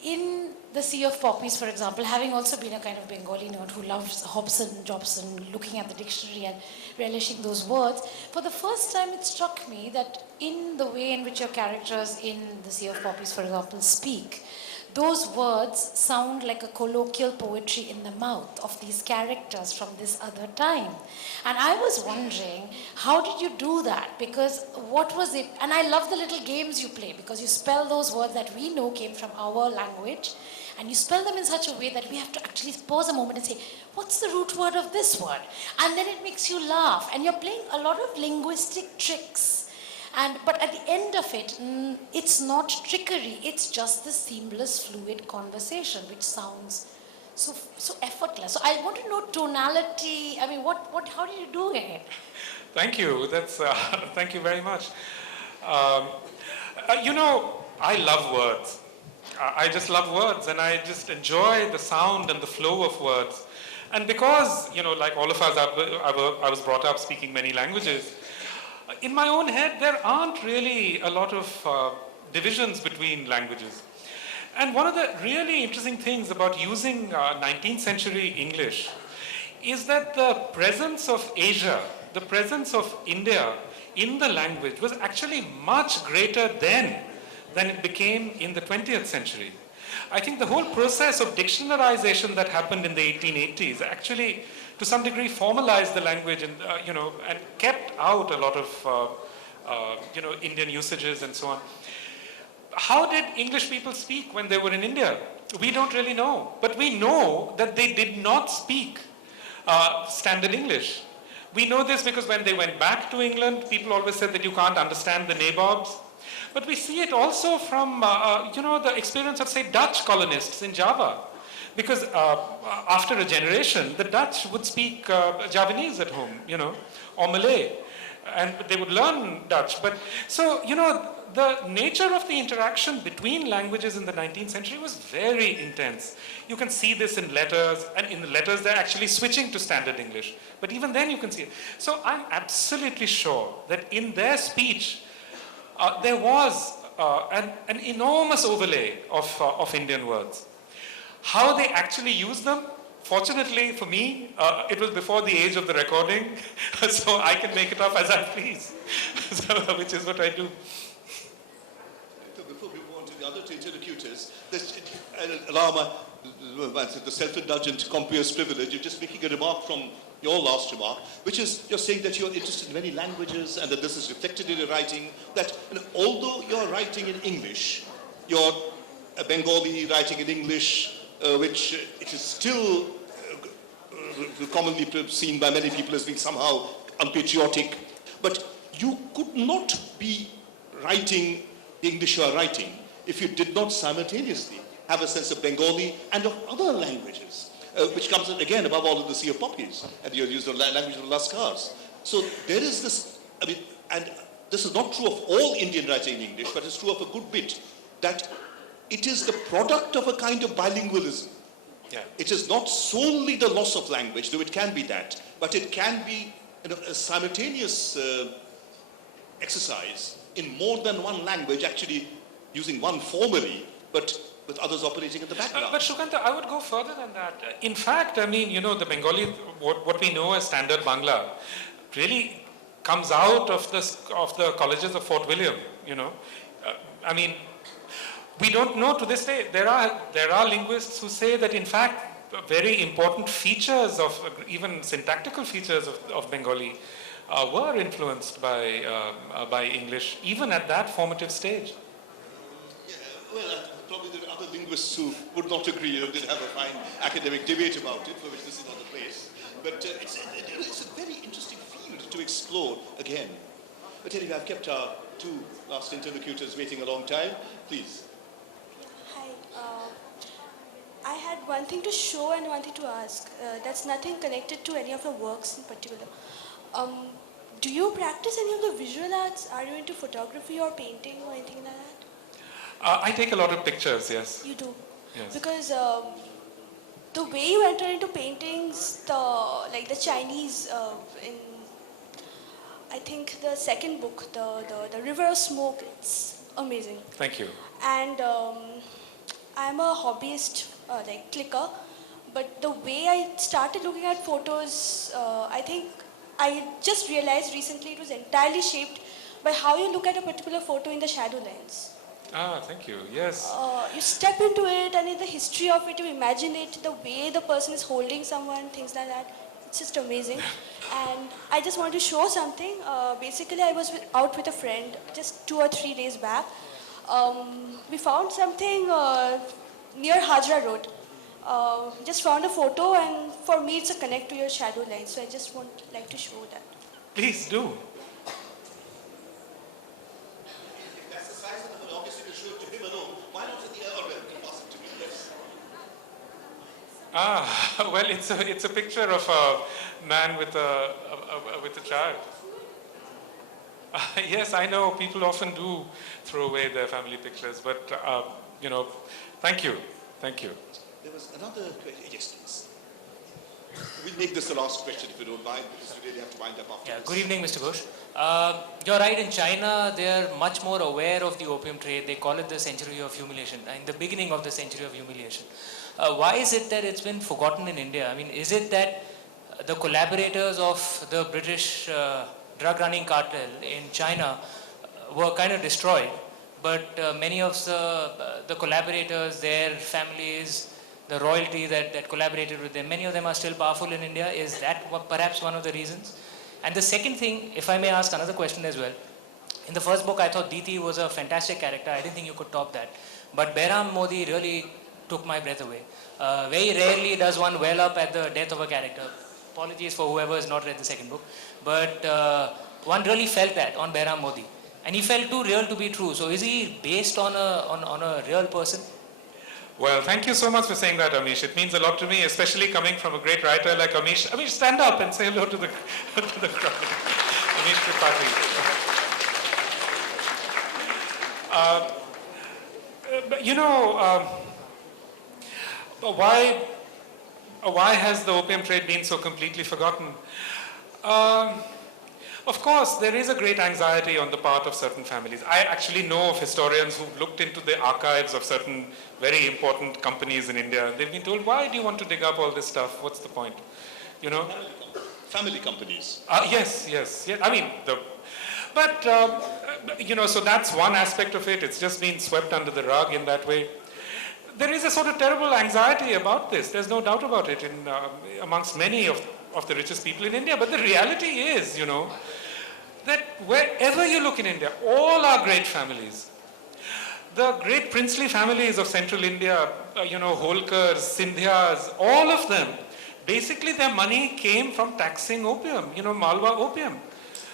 In The Sea of Poppies, for example, having also been a kind of Bengali nerd who loves Hobson, Jobson, looking at the dictionary and relishing those words, for the first time it struck me that in the way in which your characters in The Sea of Poppies, for example, speak, those words sound like a colloquial poetry in the mouth of these characters from this other time. And I was wondering, how did you do that? Because what was it? And I love the little games you play, because you spell those words that we know came from our language, and you spell them in such a way that we have to actually pause a moment and say, what's the root word of this word? And then it makes you laugh. And you're playing a lot of linguistic tricks. But at the end of it, it's not trickery. It's just the seamless, fluid conversation, which sounds so effortless. So I want to know tonality. I mean, how do you do it? Thank you. Thank you very much. You know, I love words. I just love words, and I just enjoy the sound and the flow of words. And because, you know, like all of us, I was brought up speaking many languages. In my own head, there aren't really a lot of divisions between languages. And one of the really interesting things about using 19th century English is that the presence of Asia, the presence of India in the language was actually much greater then than it became in the 20th century. I think the whole process of dictionarization that happened in the 1880s actually, to some degree, formalized the language and, and kept out a lot of, Indian usages and so on. How did English people speak when they were in India? We don't really know. But we know that they did not speak standard English. We know this because when they went back to England, people always said that you can't understand the nabobs. But we see it also from, the experience of, say, Dutch colonists in Java. Because after a generation, the Dutch would speak Javanese at home, or Malay. And they would learn Dutch. But so, the nature of the interaction between languages in the 19th century was very intense. You can see this in letters, and in the letters they're actually switching to standard English. But even then you can see it. So I'm absolutely sure that in their speech, there was an enormous overlay of Indian words. How they actually used them, fortunately for me, it was before the age of the recording, so I can make it up as I please, which is what I do. Before we move on to the other two interlocutors, allow the self-indulgent compious privilege of just making a remark from your last remark, which is you're saying that you're interested in many languages and that this is reflected in your writing, that although you're writing in English, you're a Bengali writing in English, which it is still commonly seen by many people as being somehow unpatriotic, but you could not be writing the English you are writing if you did not simultaneously have a sense of Bengali and of other languages, which comes again above all in the Sea of Poppies, and you use the language of the Lascars. So there is this, and this is not true of all Indian writing in English, but it's true of a good bit, that it is the product of a kind of bilingualism. Yeah. It is not solely the loss of language, though it can be that, but it can be a simultaneous exercise in more than one language, actually using one formally, but with others operating in the background. But Sukanta, I would go further than that. In fact, the Bengali, what we know as Standard Bangla, really comes out of the colleges of Fort William. We don't know to this day. There are linguists who say that in fact very important features of even syntactical features of Bengali were influenced by English, even at that formative stage. Yeah, well, probably there are other linguists who would not agree and did have a fine academic debate about it, for which this is not the place. But it's a very interesting field to explore again. But anyway, I've kept our two last interlocutors waiting a long time. Please. Hi. I had one thing to show and one thing to ask. That's nothing connected to any of your works in particular. Do you practice any of the visual arts? Are you into photography or painting or anything like that? I take a lot of pictures, yes. You do? Yes. Because the way you enter into paintings, the Chinese, in I think the second book, the River of Smoke, it's amazing. Thank you. And I'm a hobbyist, clicker, but the way I started looking at photos, I think I just realized recently it was entirely shaped by how you look at a particular photo in the shadow lens. Thank you. Yes. You step into it, and in the history of it, you imagine it, the way the person is holding someone, things like that. It's just amazing. And I just want to show something. Basically, I was out with a friend just 2 or 3 days back. We found something near Hajra Road. Just found a photo, and for me, it's a connect to your shadow line. So I just like to show that. Please do. Well, it's a picture of a man with a child. Yes, I know people often do throw away their family pictures, but thank you. There was another question. Yes, please. We'll make this the last question if you don't mind, because we really have to wind up after Yeah, this. good evening, Mr. Ghosh. You're right, in China, they are much more aware of the opium trade. They call it the century of humiliation, in the beginning of the century of humiliation. Why is it that it's been forgotten in India? I mean, is it that the collaborators of the British drug running cartel in China were kind of destroyed, but many of the collaborators, their families, the royalty that collaborated with them, many of them are still powerful in India? Is that perhaps one of the reasons? And the second thing, if I may ask another question as well. In the first book, I thought Diti was a fantastic character. I didn't think you could top that. But Behram Modi really took my breath away. Very rarely does one well up at the death of a character. Apologies for whoever has not read the second book. But one really felt that on Behram Modi. And he felt too real to be true. So is he based on a real person? Well, thank you so much for saying that, Amish. It means a lot to me, especially coming from a great writer like Amish. Amish, stand up and say hello to the crowd. Amish Tripathi. Why has the opium trade been so completely forgotten? Of course, there is a great anxiety on the part of certain families. I actually know of historians who've looked into the archives of certain very important companies in India. They've been told, why do you want to dig up all this stuff? What's the point? Family companies. Yes. I mean, so that's one aspect of it. It's just been swept under the rug in that way. There is a sort of terrible anxiety about this. There's no doubt about it amongst many of the richest people in India. But the reality is, that wherever you look in India, all our great families, the great princely families of central India, Holkars, Sindhyas, all of them, basically their money came from taxing opium, Malwa opium.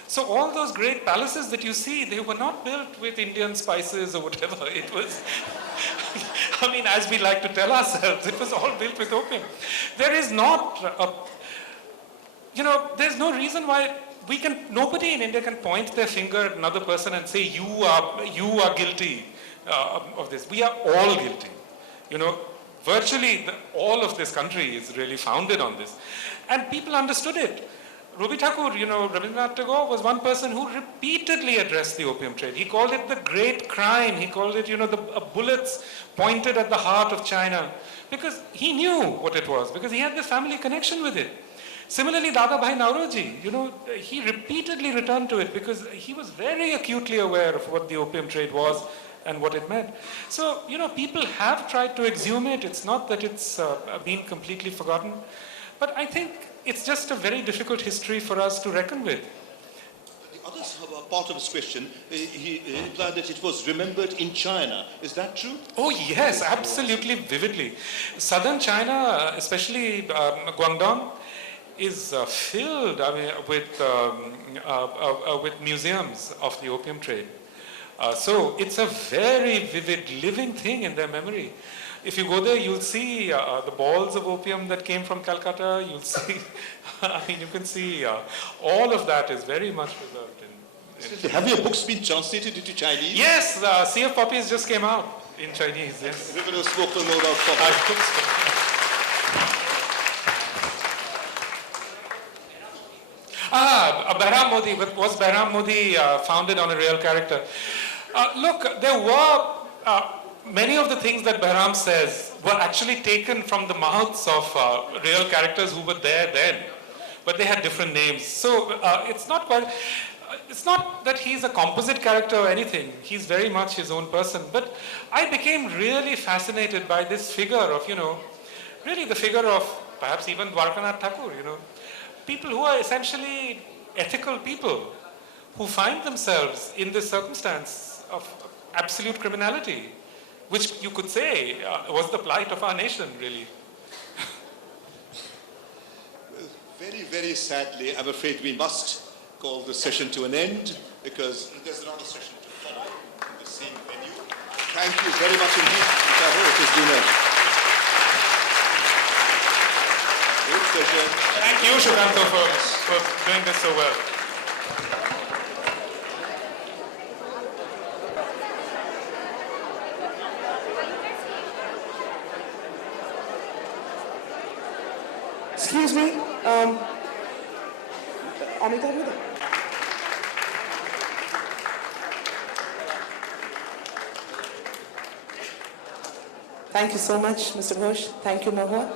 So all those great palaces that you see, they were not built with Indian spices or whatever. It was, as we like to tell ourselves, it was all built with opium. There is not there's no reason why nobody in India can point their finger at another person and say, you are guilty of this. We are all guilty. Virtually all of this country is really founded on this. And people understood it. Rabi Thakur, Rabindranath Tagore was one person who repeatedly addressed the opium trade. He called it the great crime. He called it, bullets pointed at the heart of China. Because he knew what it was, because he had this family connection with it. Similarly, Dadabhai Nauroji, he repeatedly returned to it because he was very acutely aware of what the opium trade was and what it meant. So, people have tried to exhume it. It's not that it's been completely forgotten. But I think it's just a very difficult history for us to reckon with. The other part of his question, he implied that it was remembered in China. Is that true? Oh, yes, absolutely vividly. Southern China, especially Guangdong, is filled with museums of the opium trade. So it's a very vivid, living thing in their memory. If you go there, you'll see the balls of opium that came from Calcutta. You'll see, you can see all of that is very much preserved. Have your books been translated into Chinese? Yes, Sea of Poppies just came out in Chinese, yes. We're going to smoke no more about poppies. Behram Modi. Was Behram Modi founded on a real character? Look, there were many of the things that Behram says were actually taken from the mouths of real characters who were there then, but they had different names. So it's not that he's a composite character or anything. He's very much his own person. But I became really fascinated by this figure of, really the figure of perhaps even Dwarkanath Thakur, people who are essentially ethical people who find themselves in this circumstance of absolute criminality, which you could say was the plight of our nation, really. Very, very sadly, I'm afraid we must call the session to an end because there's another session to follow in the same venue. Thank you very much indeed, Amitav. It has been Great pleasure. Thank you, Sukanta, for doing this so well. Excuse me, Amitav Ghosh. Thank you so much, Mr. Ghosh. Thank you, Mahua.